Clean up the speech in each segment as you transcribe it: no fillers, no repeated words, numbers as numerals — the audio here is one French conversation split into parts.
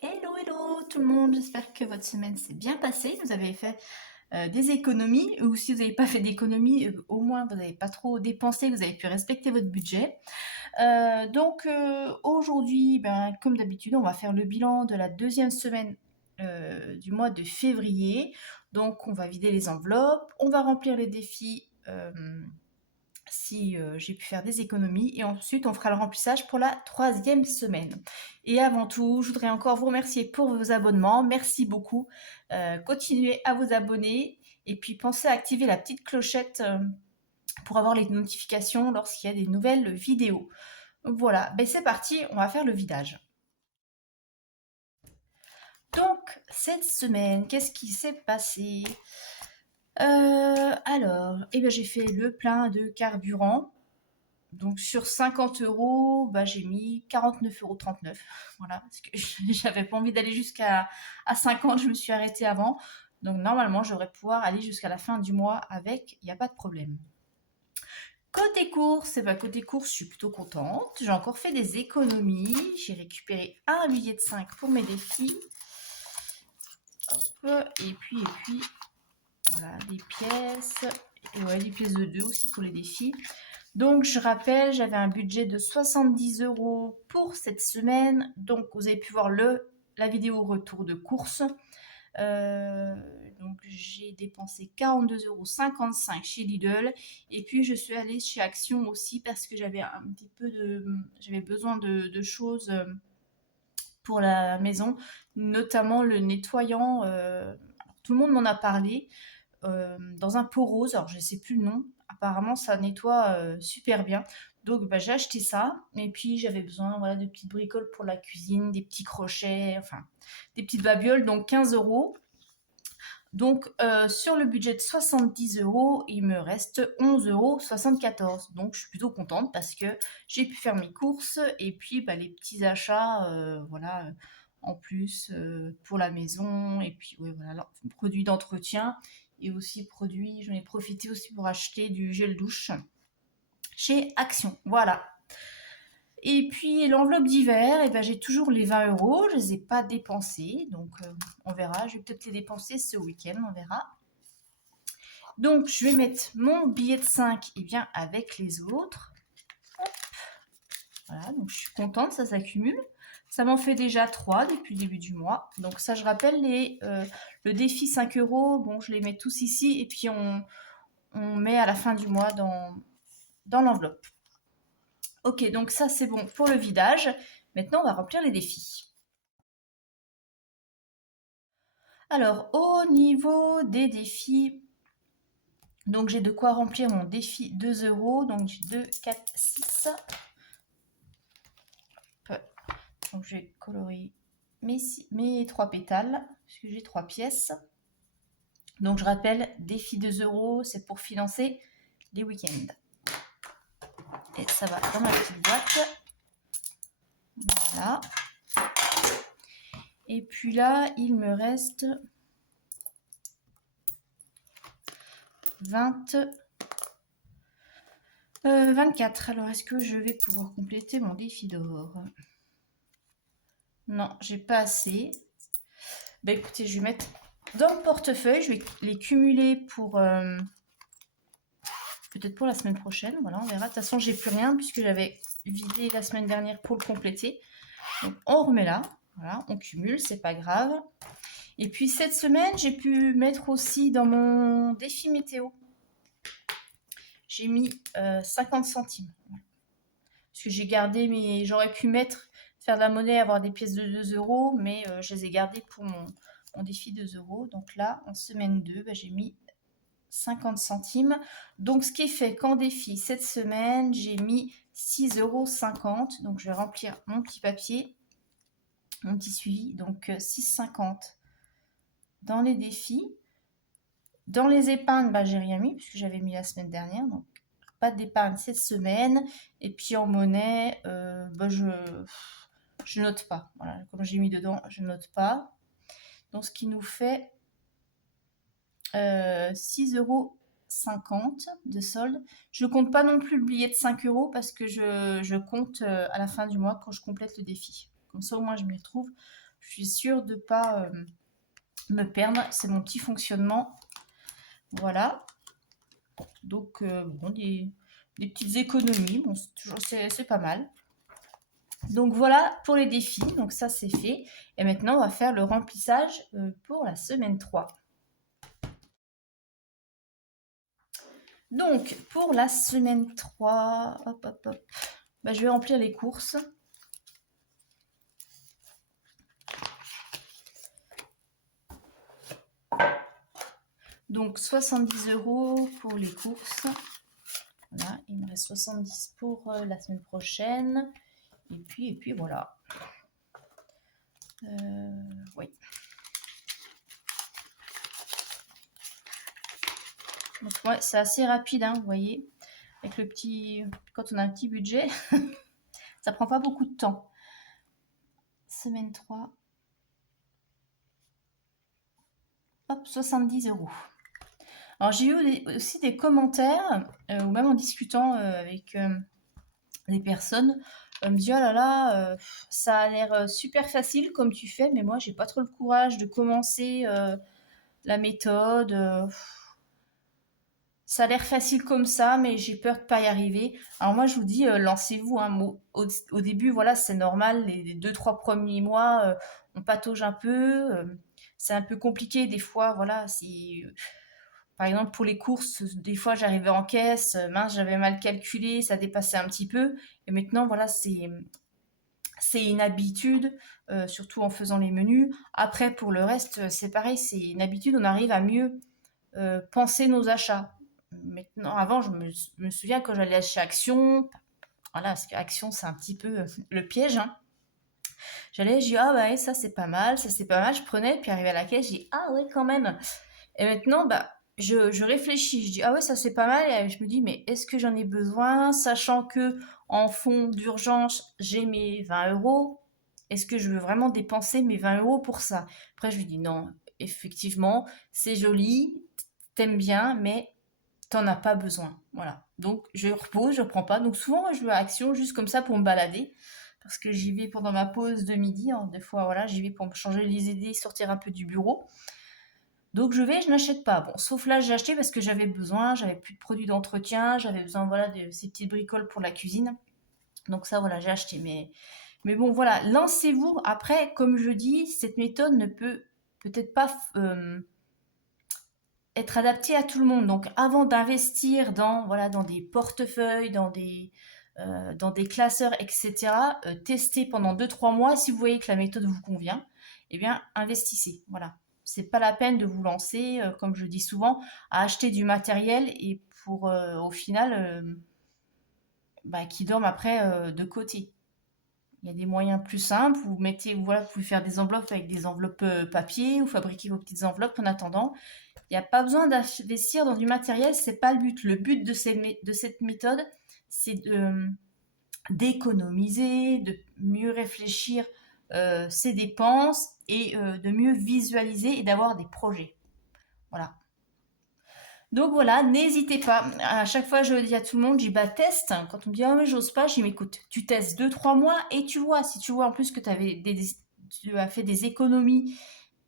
Hello, hello tout le monde, j'espère que votre semaine s'est bien passée. Vous avez fait des économies, ou si vous n'avez pas fait d'économies, au moins vous n'avez pas trop dépensé, vous avez pu respecter votre budget. Aujourd'hui, comme d'habitude, on va faire le bilan de la deuxième semaine du mois de février. Donc on va vider les enveloppes, on va remplir les défis si j'ai pu faire des économies, et ensuite on fera le remplissage pour la troisième semaine. Et avant tout, je voudrais encore vous remercier pour vos abonnements, merci beaucoup. Continuez à vous abonner et puis pensez à activer la petite clochette pour avoir les notifications lorsqu'il y a des nouvelles vidéos. Voilà, c'est parti, on va faire le vidage. Donc cette semaine, qu'est-ce qui s'est passé? J'ai fait le plein de carburant. Donc sur 50 euros, j'ai mis 49,39 €. Voilà, parce que j'avais pas envie d'aller jusqu'à 50, je me suis arrêtée avant. Donc normalement, j'aurais pouvoir aller jusqu'à la fin du mois avec, il n'y a pas de problème. Côté courses, côté courses, je suis plutôt contente. J'ai encore fait des économies. J'ai récupéré un billet de 5 pour mes défis. Hop, et puis, voilà, des pièces. Et ouais, des pièces de 2 aussi pour les défis. Donc, je rappelle, j'avais un budget de 70 € pour cette semaine. Donc, vous avez pu voir la vidéo retour de course. Donc, j'ai dépensé 42,55 € chez Lidl. Et puis, je suis allée chez Action aussi parce que j'avais j'avais besoin de choses pour la maison, notamment le nettoyant. Tout le monde m'en a parlé. Dans un pot rose, alors je ne sais plus le nom, apparemment ça nettoie super bien. Donc j'ai acheté ça, et puis j'avais besoin, voilà, de petites bricoles pour la cuisine, des petits crochets, enfin des petites babioles, donc 15 €. Donc sur le budget de 70 €, il me reste 11,74 €. Donc je suis plutôt contente parce que j'ai pu faire mes courses, et puis les petits achats, voilà, en plus pour la maison, et puis ouais, voilà, alors, produits d'entretien, et aussi produits, j'en ai profité aussi pour acheter du gel douche chez Action. Voilà. Et puis l'enveloppe d'hiver, j'ai toujours les 20 €, je les ai pas dépensés, donc on verra, je vais peut-être les dépenser ce week-end, on verra. Donc je vais mettre mon billet de 5 avec les autres. Hop. Voilà, donc je suis contente, ça s'accumule. Ça m'en fait déjà 3 depuis le début du mois. Donc ça, je rappelle, le défi 5 €, bon, je les mets tous ici, et puis on met à la fin du mois dans l'enveloppe. Ok, donc ça c'est bon pour le vidage. Maintenant, on va remplir les défis. Alors, au niveau des défis, donc j'ai de quoi remplir mon défi 2 €. Donc j'ai 2, 4, 6. Donc je vais colorer mes 3 pétales, puisque j'ai 3 pièces. Donc je rappelle, défi 2 €, c'est pour financer les week-ends. Et ça va dans ma petite boîte. Voilà. Et puis là, il me reste 24. Alors, est-ce que je vais pouvoir compléter mon défi d'or? Non, j'ai pas assez. Écoutez, je vais mettre dans le portefeuille. Je vais les cumuler pour peut-être pour la semaine prochaine. Voilà, on verra. De toute façon, j'ai plus rien puisque j'avais vidé la semaine dernière pour le compléter. Donc, on remet là. Voilà, on cumule, c'est pas grave. Et puis cette semaine, j'ai pu mettre aussi dans mon défi météo. J'ai mis 50 centimes. Parce que j'ai gardé mes. J'aurais pu faire de la monnaie, avoir des pièces de 2 €, mais je les ai gardées pour mon défi 2 €. Donc là, en semaine 2, j'ai mis 50 centimes. Donc ce qui fait qu'en défi, cette semaine, j'ai mis 6,50 €. Donc je vais remplir mon petit papier, mon petit suivi. Donc 6,50 € dans les défis. Dans les épargnes, j'ai rien mis puisque j'avais mis la semaine dernière. Donc pas d'épargne cette semaine. Et puis en monnaie, je note pas. Voilà, comme j'ai mis dedans, je note pas. Donc ce qui nous fait 6,40 € 50 de solde. Je compte pas non plus le billet de 5 euros parce que je compte à la fin du mois quand je complète le défi. Comme ça, au moins, je m'y retrouve. Je suis sûre de ne pas me perdre. C'est mon petit fonctionnement. Voilà. Donc, bon, des petites économies. Bon, c'est pas mal. Donc, voilà pour les défis. Donc, ça, c'est fait. Et maintenant, on va faire le remplissage pour la semaine 3. Donc, pour la semaine 3, hop, hop, hop. Bah, je vais remplir les courses. Donc 70 € pour les courses. Voilà, il me reste 70 pour la semaine prochaine. Et puis voilà. Oui. Donc ouais, c'est assez rapide, hein, vous voyez. Avec le petit, quand on a un petit budget, ça prend pas beaucoup de temps. Semaine 3. Hop, 70 €. Alors j'ai eu aussi des commentaires, ou même en discutant avec des personnes, me disent oh là là, ça a l'air super facile comme tu fais, mais moi j'ai pas trop le courage de commencer la méthode. Ça a l'air facile comme ça, mais j'ai peur de pas y arriver. Alors moi je vous dis, lancez-vous. Hein, au début, voilà, c'est normal. Les 2-3 premiers mois, on patauge un peu. C'est un peu compliqué des fois. Voilà, par exemple, pour les courses, des fois j'arrivais en caisse, mince, j'avais mal calculé, ça dépassait un petit peu. Et maintenant, voilà, c'est une habitude, surtout en faisant les menus. Après, pour le reste, c'est pareil, c'est une habitude, on arrive à mieux penser nos achats. Maintenant, avant, je me souviens quand j'allais chez Action, voilà, parce qu'Action, c'est un petit peu le piège, hein. J'allais, je dis, ah ouais, ça c'est pas mal, ça c'est pas mal. Je prenais, puis arrivé à la caisse, je dis, ah ouais, quand même. Et maintenant, bah, je réfléchis, je dis, ah ouais, ça c'est pas mal. Et je me dis, mais est-ce que j'en ai besoin, sachant que en fond d'urgence, j'ai mes 20 €. Est-ce que je veux vraiment dépenser mes 20 € pour ça? Après, je lui dis, non, effectivement, c'est joli, t'aimes bien, mais t'en as pas besoin. Voilà. Donc, je repose, je reprends pas. Donc, souvent, je vais à Action juste comme ça pour me balader. Parce que j'y vais pendant ma pause de midi. Hein. Des fois, voilà, j'y vais pour me changer les idées, sortir un peu du bureau. Donc je vais, je n'achète pas. Bon, sauf là, j'ai acheté parce que j'avais besoin, j'avais plus de produits d'entretien, j'avais besoin voilà de ces petites bricoles pour la cuisine. Donc ça voilà, j'ai acheté. Mais bon voilà, lancez-vous. Après, comme je dis, cette méthode ne peut peut-être pas être adaptée à tout le monde. Donc avant d'investir dans des portefeuilles, dans des classeurs, etc., testez pendant 2-3 mois. Si vous voyez que la méthode vous convient, eh bien investissez. Voilà. C'est pas la peine de vous lancer, comme je dis souvent, à acheter du matériel et pour au final qui dorment après de côté. Il y a des moyens plus simples. Vous mettez, voilà, vous pouvez faire des enveloppes avec des enveloppes papier ou fabriquer vos petites enveloppes en attendant. Il n'y a pas besoin d'investir dans du matériel, c'est pas le but. Le but de cette méthode, c'est d'économiser, de mieux réfléchir ses dépenses et de mieux visualiser et d'avoir des projets. Voilà. Donc voilà, n'hésitez pas. À chaque fois, je dis à tout le monde, j'ai teste. Quand on me dit, ah mais j'ose pas, je dis, mais écoute, tu testes 2-3 mois et tu vois. Si tu vois en plus que tu as fait des économies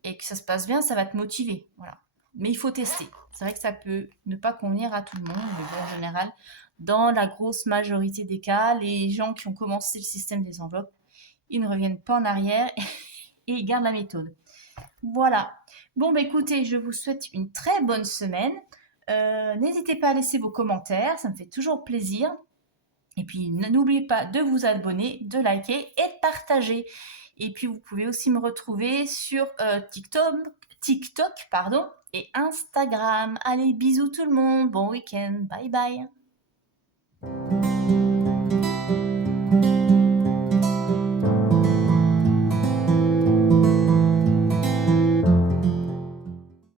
et que ça se passe bien, ça va te motiver. Voilà. Mais il faut tester. C'est vrai que ça peut ne pas convenir à tout le monde, mais bon, en général, dans la grosse majorité des cas, les gens qui ont commencé le système des enveloppes, ils ne reviennent pas en arrière et ils gardent la méthode. Voilà. Bon, écoutez, je vous souhaite une très bonne semaine. N'hésitez pas à laisser vos commentaires, ça me fait toujours plaisir. Et puis, n'oubliez pas de vous abonner, de liker et de partager. Et puis, vous pouvez aussi me retrouver sur TikTok, et Instagram. Allez, bisous tout le monde. Bon week-end. Bye bye.